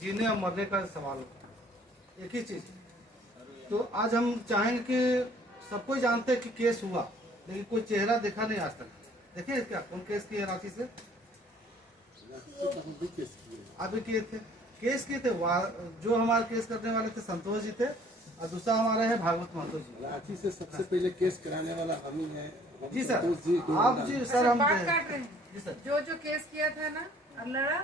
जीने और मरने का सवाल होता है, एक ही चीज। तो आज हम चाहेंगे कि सबको जानते हैं कि केस हुआ, लेकिन कोई चेहरा देखा नहीं आज तक। देखिए क्या कौन केस किए रांची से? अभी किए थे, केस किए थे। जो हमारे केस करने वाले थे संतोष जी थे, और दूसरा हमारे हैं भागवत महतो जी। रांची से सबसे पहले केस कराने वाला हम ही है। जी सर, आप जी सर, हम बात काट रहे हैं। जी सर, जो केस किया था ना और लड़ा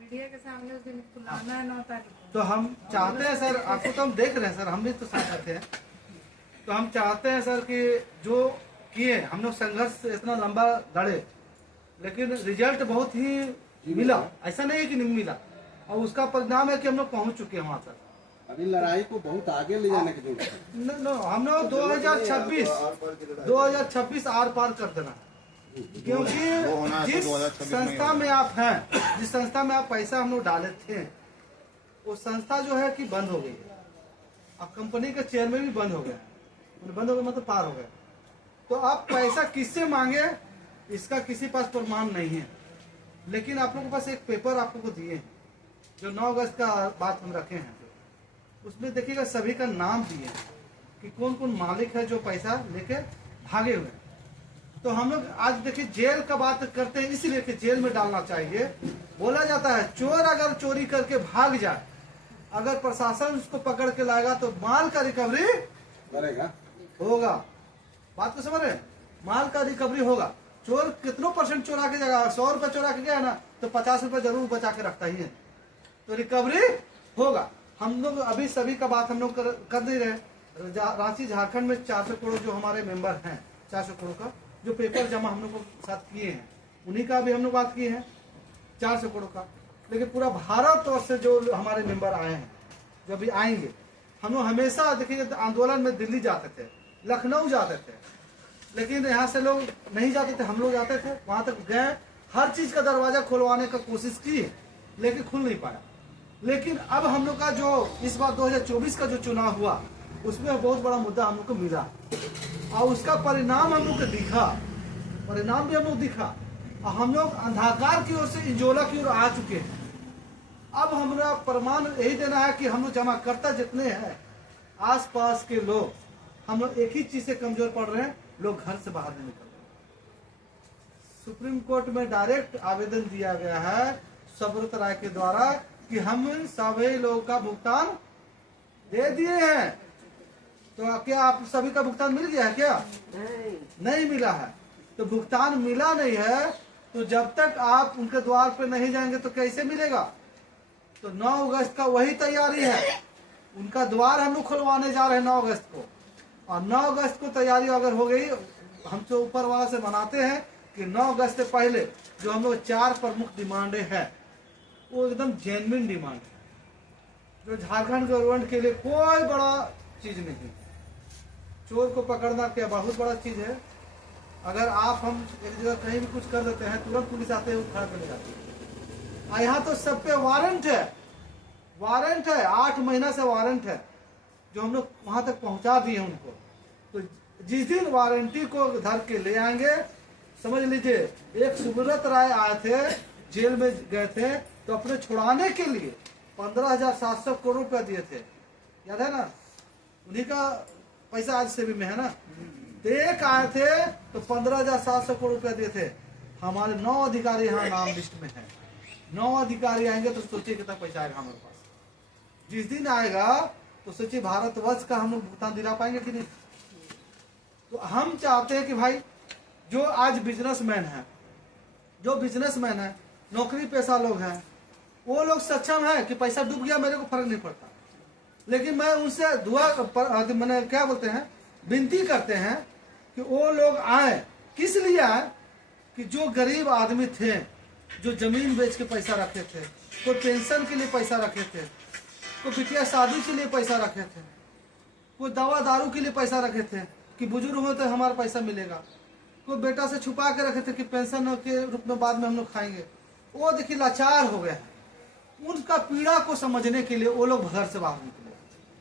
मीडिया के सामने उस दिन बुलाना है 9 तारीख को। तो हम चाहते हैं सर, आपको तो हम देख रहे हैं सर, हम भी तो साथ रहते हैं। तो हम चाहते हैं सर कि जो किए हम लोग संघर्ष इतना लंबा लड़े, लेकिन रिजल्ट बहुत ही मिला, ऐसा नहीं है कि नहीं मिला। और उसका परिणाम है कि हम लोग पहुंच चुके हैं वहाँ तक। अभी लड़ाई को बहुत आगे ले जाने की जरूरत है। हम लोग 2026 आर पार कर देना है, क्योंकि जिस संस्था में आप हैं, जिस संस्था में आप पैसा हम लोग डाले थे, वो संस्था जो है कि बंद हो गई है। अब कंपनी के चेयरमैन भी बंद हो गए, बंद हो गए मतलब पार हो गए। तो आप पैसा किससे मांगे, इसका किसी पास प्रमाण नहीं है। लेकिन आप लोगों के पास एक पेपर आप लोगों को दिए हैं, जो 9 अगस्त का बात हम रखे हैं, उसमें देखिएगा सभी का नाम दिए हैं कि कौन कौन मालिक है जो पैसा लेके भागे हुए हैं। तो हम लोग आज देखिए जेल का बात करते हैं, इसलिए कि जेल में डालना चाहिए। बोला जाता है चोर अगर चोरी करके भाग जाए, अगर प्रशासन उसको पकड़ के लाएगा तो माल का रिकवरी करेगा, होगा। बात को समझ रहे हैं? माल का रिकवरी होगा। चोर कितनों % चोरा के जाएगा? 100 रुपए चोरा के गया ना, तो 50 रुपए जरूर बचा के रखता ही है, तो रिकवरी होगा। हम लोग अभी सभी का बात हम लोग कर दे रहे। रांची झारखंड में 400 करोड़ जो हमारे मेंबर हैं, 400 करोड़ का जो पेपर जमा हम लोग को साथ किए हैं, उन्हीं का भी हम लोग बात किए हैं 400 करोड़ का। लेकिन पूरा भारत वर्ष से जो हमारे मेंबर आए हैं, जो अभी आएंगे, हम लोग हमेशा देखिए आंदोलन में दिल्ली जाते थे, लखनऊ जाते थे, लेकिन यहाँ से लोग नहीं जाते थे, हम लोग जाते थे, वहां तक गए, हर चीज का दरवाजा खुलवाने का कोशिश की, लेकिन खुल नहीं पाया। लेकिन अब हम लोग का जो इस बार 2024 का जो चुनाव हुआ, उसमें बहुत बड़ा मुद्दा हम लोग को मिला, और उसका परिणाम हम लोग को दिखा, परिणाम भी हम लोग दिखा, और हम लोग अंधकार की ओर से इंजोला की ओर आ चुके हैं। अब हमारा प्रमाण यही देना है कि हम लोग जमाकर्ता जितने हैं, आसपास के लोग, हम लोग एक ही चीज से कमजोर पड़ रहे हैं, लोग घर से बाहर नहीं निकल रहे। सुप्रीम कोर्ट में डायरेक्ट आवेदन दिया गया है सुब्रत राय के द्वारा कि हम सभी लोगों का भुगतान दे दिए हैं। तो क्या आप सभी का भुगतान मिल गया है क्या? नहीं मिला है। तो भुगतान मिला नहीं है, तो जब तक आप उनके द्वार पे नहीं जाएंगे तो कैसे मिलेगा? तो 9 अगस्त का वही तैयारी है, उनका द्वार हम लोग खुलवाने जा रहे हैं 9 अगस्त को। और 9 अगस्त को तैयारी अगर हो गई, हम तो ऊपर वाला से मनाते हैं कि 9 अगस्त से पहले जो हम लोग 4 प्रमुख डिमांडें हैं, वो एकदम जेन्युइन डिमांड है, जो झारखंड गवर्नमेंट के लिए कोई बड़ा चीज नहीं। चोर को पकड़ना क्या बहुत बड़ा चीज है? अगर आप हम एक जगह कहीं भी कुछ कर देते हैं, तुरंत पुलिस आते हैं, उखाड़ कर ले जाते हैं। यहाँ तो सब पे वारंट है, वारंट है, 8 महीना से वारंट है, जो हम लोग वहां तक पहुंचा दिए उनको। तो जिस दिन वारंटी को धर के ले आएंगे, समझ लीजिए, एक सुब्रत राय आए थे, जेल में गए थे, तो अपने छुड़ाने के लिए 15,700 करोड़ रुपया दिए थे, याद है ना? उन्हीं का पैसा आज सेवी में है ना। तो एक आए थे तो 15,700 करोड़ रुपया दिए थे। हमारे 9 अधिकारी यहाँ नाम लिस्ट में है। 9 अधिकारी आएंगे तो सोचिए कितना पैसा आएगा हमारे पास। जिस दिन आएगा तो सोचिए भारतवर्ष का हम लोग भुगतान दिला पाएंगे कि नहीं। तो हम चाहते हैं कि भाई जो आज बिजनेसमैन है, जो बिजनेसमैन है, नौकरी पेशा लोग हैं, वो लोग सक्षम है कि पैसा डूब गया मेरे को फर्क नहीं पड़ता। लेकिन मैं उनसे मैंने क्या बोलते हैं, विनती करते हैं कि वो लोग आए। किस लिए आए? कि जो गरीब आदमी थे, जो जमीन बेच के पैसा रखे थे, कोई पेंशन के लिए पैसा रखे थे, कोई बिटिया शादी के लिए पैसा रखे थे, कोई दवा दारू के लिए पैसा रखे थे कि बुजुर्ग हो तो हमारा पैसा मिलेगा, कोई बेटा से छुपा के रखे थे कि पेंशन के रूप में बाद में हम लोग खाएंगे, वो देखिए लाचार हो गए। उनका पीड़ा को समझने के लिए वो लोग घर से बाहर निकले।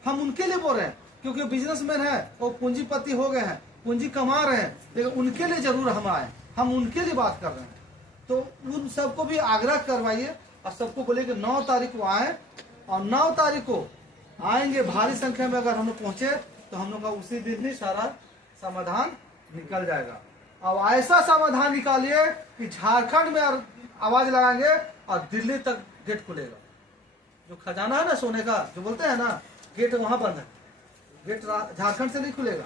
हम उनके लिए बोल रहे हैं, क्योंकि बिजनेसमैन है, वो पूंजीपति हो गए हैं, पूंजी कमा रहे हैं, लेकिन उनके लिए जरूर हम आए, हम उनके लिए बात कर रहे हैं। तो उन सबको भी आग्रह करवाइए और सबको बोले कि 9 तारीख को आए और 9 तारीख को आएंगे भारी संख्या में। अगर हम लोग पहुंचे तो हम लोग का उसी दिन ही सारा समाधान निकल जाएगा। अब ऐसा समाधान निकालिए कि झारखंड में आवाज लगाएंगे और दिल्ली तक गेट खुलेगा। जो खजाना है ना सोने का, जो बोलते हैं ना, गेट वहां बंद है। गेट झारखंड से नहीं खुलेगा।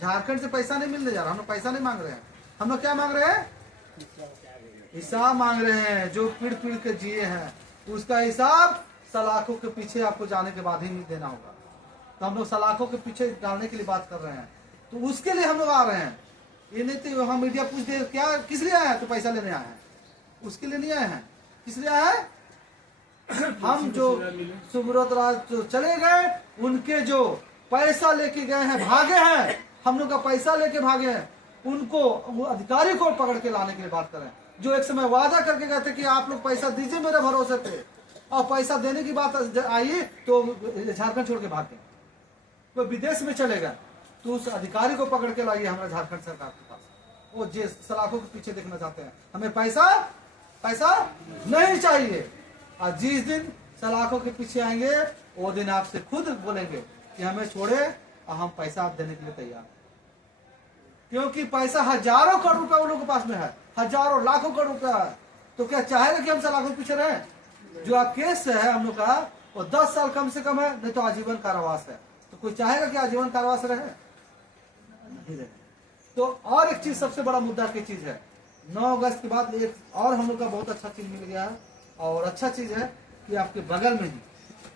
झारखंड से पैसा नहीं मिलने जा रहा। हम लोग पैसा नहीं मांग रहे हैं। हम लोग क्या मांग रहे हैं? हिसाब मांग रहे हैं। जो पीड़ पीड़ के जिए हैं उसका हिसाब सलाखों के पीछे आपको जाने के बाद ही देना होगा। तो हम लोग सलाखों के पीछे डालने के लिए बात कर रहे हैं। तो उसके लिए हम लोग आ रहे हैं। ये नहीं तो हम मीडिया पूछते हैं क्या किस लिए आए हैं, तो पैसा लेने आए हैं। उसके लिए नहीं आए हैं। किस लिए आए हैं? हम जो सुब्रत राज जो चले गए, उनके जो पैसा लेके गए हैं, भागे हैं, हम लोग का पैसा लेके भागे हैं, उनको वो अधिकारी को पकड़ के लाने के लिए बात करें। जो एक समय वादा करके गए थे कि आप लोग पैसा दीजिए मेरे भरोसे पे, और पैसा देने की बात आई तो झारखंड छोड़ के भाग गए। वो विदेश में चले गए। तो उस अधिकारी को पकड़ के लाइए हमारे झारखंड सरकार के पास। वो जे सलाखों के पीछे देखना चाहते हैं। हमें पैसा नहीं चाहिए। और जिस दिन सलाखों के पीछे आएंगे वो दिन आपसे खुद बोलेंगे कि हमें छोड़े और हम पैसा आप देने के लिए तैयार। क्योंकि पैसा हजारों करोड़ रुपया उन लोगों के पास में है, हजारों लाखों करोड़ रुपया है। तो क्या चाहेगा कि हम सलाखों के पीछे रहें? जो आप केस है हम लोग का वो 10 साल कम से कम है, नहीं तो आजीवन कारावास है। तो कोई चाहेगा कि आजीवन कारावास रहे? नहीं रहे। तो और एक चीज सबसे बड़ा मुद्दा की चीज है, 9 अगस्त के बाद एक और हम लोग का बहुत अच्छा चीज मिल गया है। और अच्छा चीज है कि आपके बगल में ही